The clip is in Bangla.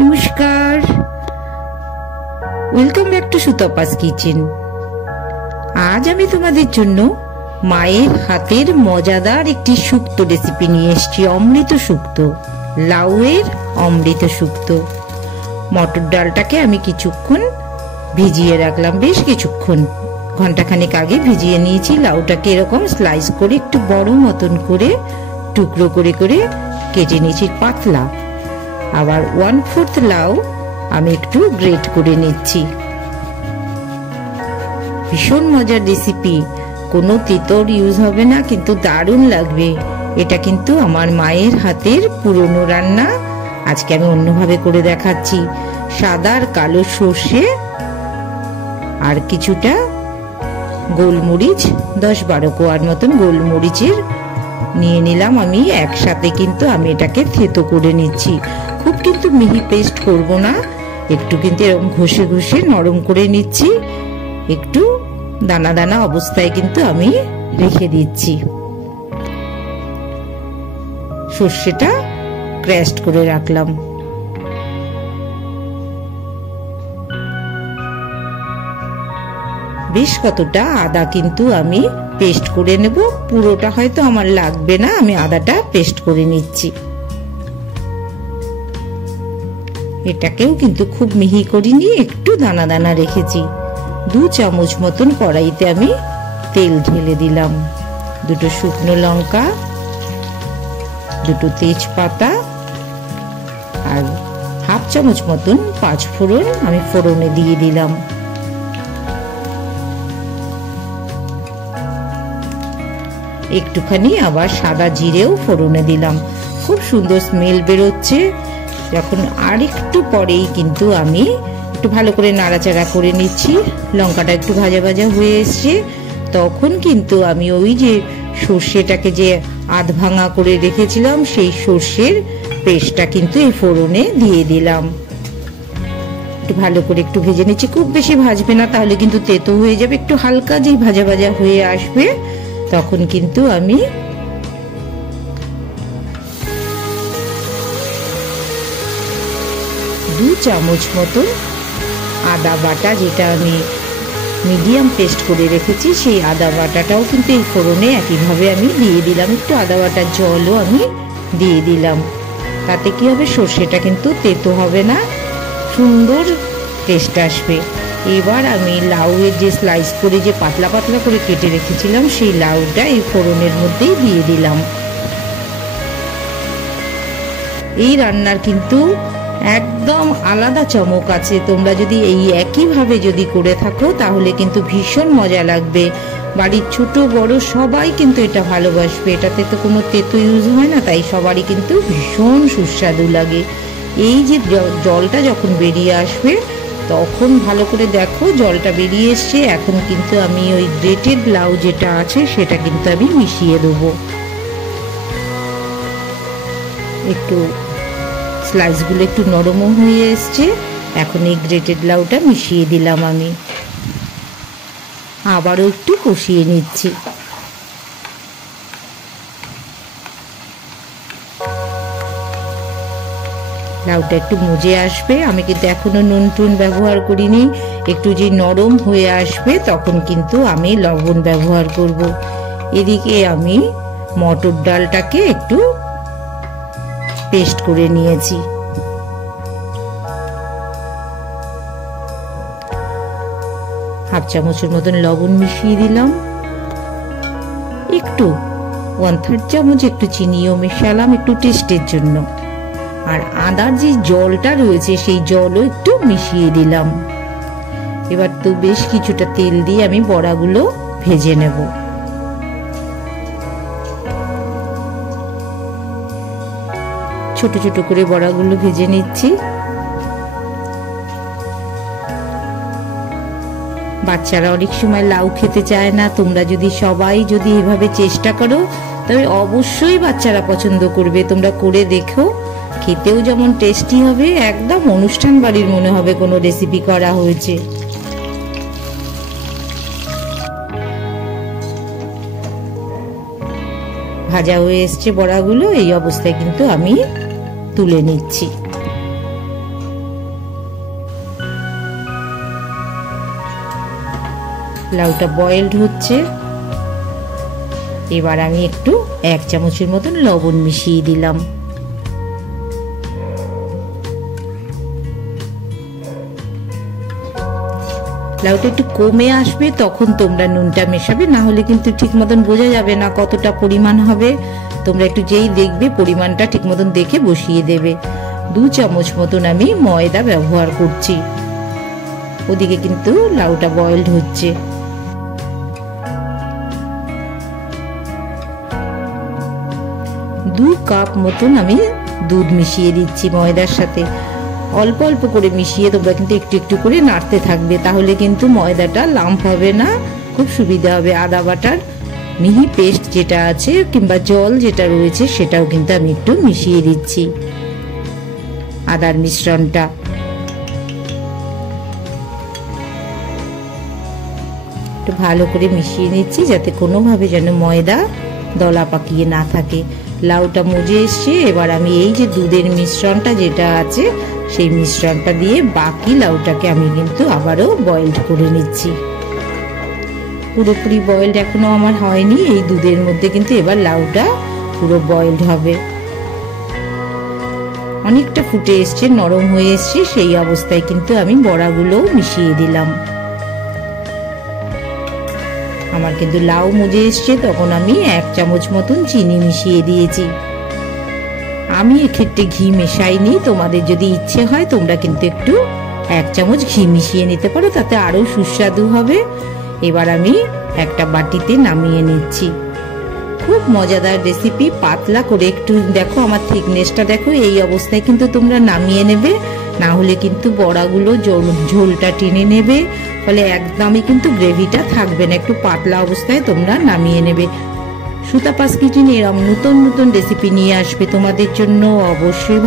নমস্কার, welcome back to Sutapa's kitchen. আজ আমি তোমাদের জন্য মায়ের হাতের মজাদার একটি শুক্তো রেসিপি নিয়ে এসেছি। অমৃত শুক্তো, লাউয়ের অমৃত শুক্তো। মটর ডালটাকে আমি কিছুক্ষণ ভিজিয়ে রাখলাম, বেশ কিছুক্ষণ, ঘন্টাখানেক আগে ভিজিয়ে নিয়েছি। লাউটাকে এরকম স্লাইস করে একটু বড় মতন করে টুকরো করে করে কেটে নিয়েছি পাতলা। আবার 1/4 লাউ আমি একটু গ্রেট করে নিচ্ছি। ভীষণ মজার রেসিপি, কোনো তিতর ইউজ হবে না, কিন্তু দারুণ লাগবে। এটা কিন্তু আমার মায়ের হাতের পুরনো রান্না। আজকে আমি অন্যভাবে করে দেখাচ্ছি। সাদা আর কালো সর্ষে আর কিছুটা গোলমরিচ, 10-12 কোয়ার মতন গোলমরিচের নিয়ে নিলাম আমি একসাথে। কিন্তু আমি এটাকে থেতো করে নিচ্ছি, খুব কিন্তু মিহি পেস্ট করব না, একটু কিন্তু এরকম ঘষে ঘষে নরম করে নিচ্ছি। একটু দানা দানা অবস্থায় কিন্তু আমি রেখে দিচ্ছি। সর্ষেটা ক্র্যাশড করে রাখলাম। বেশ কতটা আদা কিন্তু আমি পেস্ট করে নেব, পুরোটা হয়তো আমার লাগবে না, আমি আদাটা পেস্ট করে নিচ্ছি। এটাকেও কিন্তু খুব মিহি করিনি, একটু দানা দানা রেখেছি। 2 চামচ মতন কড়াইতে আমি তেল ঢেলে দিলাম। 2 শুকনো লঙ্কা, 2 তেজপাতা আর 1/2 চামচ মতন 5 ফোড়ন আমি ফোড়নে দিয়ে দিলাম। একটুখানি আবার সাদা জিরেও ফোড়নে দিলাম, খুব সুন্দর স্মেল বেরোচ্ছে। যখন আর একটু পরেই কিন্তু আমি একটু ভালো করে নাড়াচাড়া করে নিচ্ছি, লঙ্কাটা একটু ভাজা ভাজা হয়ে এসছে, তখন কিন্তু আমি ওই যে সর্ষেটাকে যে আধ ভাঙা করে রেখেছিলাম সেই সর্ষের পেস্টটা কিন্তু এই ফোড়নে দিয়ে দিলাম। একটু ভালো করে একটু ভেজে নিচ্ছি, খুব বেশি ভাজবে না, তাহলে কিন্তু তেতো হয়ে যাবে। একটু হালকা যেই ভাজা ভাজা হয়ে আসবে তখন কিন্তু আমি দু চামচ মতো আদা বাটা, যেটা আমি মিডিয়াম পেস্ট করে রেখেছি, সেই আদা বাটাটাও কিন্তু এই ফোড়নে একইভাবে আমি দিয়ে দিলাম। একটু আদা বাটার জলও আমি দিয়ে দিলাম। তাতে কি হবে, সর্ষেটা কিন্তু তেতো হবে না, সুন্দর টেস্ট আসবে। এবার আমি লাউয়ের যে স্লাইস করে যে পাতলা পাতলা করে কেটে রেখেছিলাম সেই লাউটা এই ফোড়নের মধ্যেই দিয়ে দিলাম। এই রান্নার কিন্তু একদম আলাদা চমক আছে। তোমরা যদি এই একইভাবে যদি করে থাকো তাহলে কিন্তু ভীষণ মজা লাগবে। বাড়ির ছোট বড় সবাই কিন্তু এটা ভালোবাসবে। এটাতে তো কোনো তেতো ইউজ হয় না, তাই সবারই কিন্তু ভীষণ সুস্বাদু লাগে। এই যে জলটা যখন বেরিয়ে আসবে তখন ভালো করে দেখো, জলটা বেরিয়ে এসছে। এখন কিন্তু আমি ওই গ্রেটেড লাউ যেটা আছে সেটা কিন্তু আমি মিশিয়ে দেবো। একটু স্লাইসগুলো একটু নরমও হয়ে এসছে, এখন এই গ্রেটেড লাউটা মিশিয়ে দিলাম আমি। আবারও একটু কষিয়ে নিচ্ছি। লাউটা একটু মজে আসবে, আমি কিন্তু এখনো নুন টুন ব্যবহার করিনি। একটু যে নরম হয়ে আসবে তখন কিন্তু আমি লবণ ব্যবহার করব। এদিকে আমি মটর ডালটাকে একটু পেস্ট করে নিয়েছি। হাফ চামচের মতন লবণ মিশিয়ে দিলাম, একটু 1/3 চামচ একটু চিনিও মেশালাম একটু টেস্টের জন্য। আর আদার যে জলটা রয়েছে সেই জলও একটু মিশিয়ে দিলাম। এবার তো বেশ কিছুটা তেল দিয়ে আমি বড়াগুলো ভেজে নেব। ছোট ছোট করে বড়াগুলো ভেজে নিচ্ছি। বাচ্চারা অনেক সময় লাউ খেতে চায় না, তোমরা যদি সবাই যদি এভাবে চেষ্টা করো তবে অবশ্যই বাচ্চারা পছন্দ করবে। তোমরা করে দেখো, খেতেও যেমন টেস্টি হবে, একদম অনুষ্ঠান বাড়ির মনে হবে কোনো রেসিপি করা হয়েছে। ভাজা হয়ে এসছে বড়াগুলো, এই অবস্থায় কিন্তু আমি তুলে নিচ্ছি। লাউটা বয়েলড হচ্ছে। এবার আমি একটু 1 চামচের মতন লবণ মিশিয়ে দিলাম। লাউটা একটু কমে আসবে তখন তোমরা নুনটা মেশাবে, না হলে কিন্তু ঠিক মতন বোঝা যাবে না কতটা পরিমাণ হবে। তোমরা একটু যেই দেখবে পরিমাণটা ঠিক মতন দেখে বসিয়ে দেবে। 2 চামচ মতন আমি ময়দা ব্যবহার করছি। ওদিকে কিন্তু লাউটা বয়েলড হচ্ছে। 2 কাপ মতন আমি দুধ মিশিয়ে দিচ্ছি ময়দার সাথে। অল্প অল্প করে মিশিয়ে তোমরা কিন্তু একটু একটু করে নাড়তে থাকবে, তাহলে কিন্তু ময়দাটা লাম্প হবে না, খুব সুবিধা হবে। আদা বাটার মিহি পেস্ট যেটা আছে কিংবা জল যেটা রয়েছে সেটাও কিন্তু আমি একটু মিশিয়ে দিচ্ছি। আদার মিশ্রণটা একটু ভালো করে মিশিয়ে নিচ্ছি, যাতে কোনোভাবে যেন ময়দা দলা পাকিয়ে না থাকে। লাউটা মজে এসছে। এবার আমি এই যে দুধের মিশ্রণটা যেটা আছে সেই মিশ্রণটা দিয়ে বাকি লাউটাকে আমি কিন্তু আবারও বয়েলড করে নিচ্ছি। পুরোপুরি বয়েলড এখনো আমার হয়নি, এই দুধের মধ্যে কিন্তু এবার লাউটা পুরো বয়েলড হবে। অনেকটা ফুটে এসছে, নরম হয়ে এসছে, সেই অবস্থায় কিন্তু আমি বড়াগুলো মিশিয়ে দিলাম। আমার কিন্তু লাউ মজে এসছে, তখন আমি 1 চামচ মতন চিনি মিশিয়ে দিয়েছি। আমি এক্ষেত্রে ঘি মেশাইনি, তোমাদের যদি ইচ্ছে হয় তোমরা কিন্তু একটু 1 চামচ ঘি মিশিয়ে নিতে পারো, তাতে আরো সুস্বাদু হবে। এবার আমি একটা বাটিতে নামিয়ে নিচ্ছি। খুব মজাদার রেসিপি, পাতলা করে একটু দেখো আমার থিকনেসটা দেখো, এই অবস্থায় কিন্তু তোমরা নামিয়ে নেবে, না হলে কিন্তু বড়াগুলো ঝোলটা টেনে নেবে, ফলে একদমই কিন্তু গ্রেভিটা থাকবে না। একটু পাতলা অবস্থায় তোমরা নামিয়ে নেবে। সুতাপাস কিচেন এরকম নতুন নতুন রেসিপি নিয়ে আসবে তোমাদের জন্য অবশ্যই।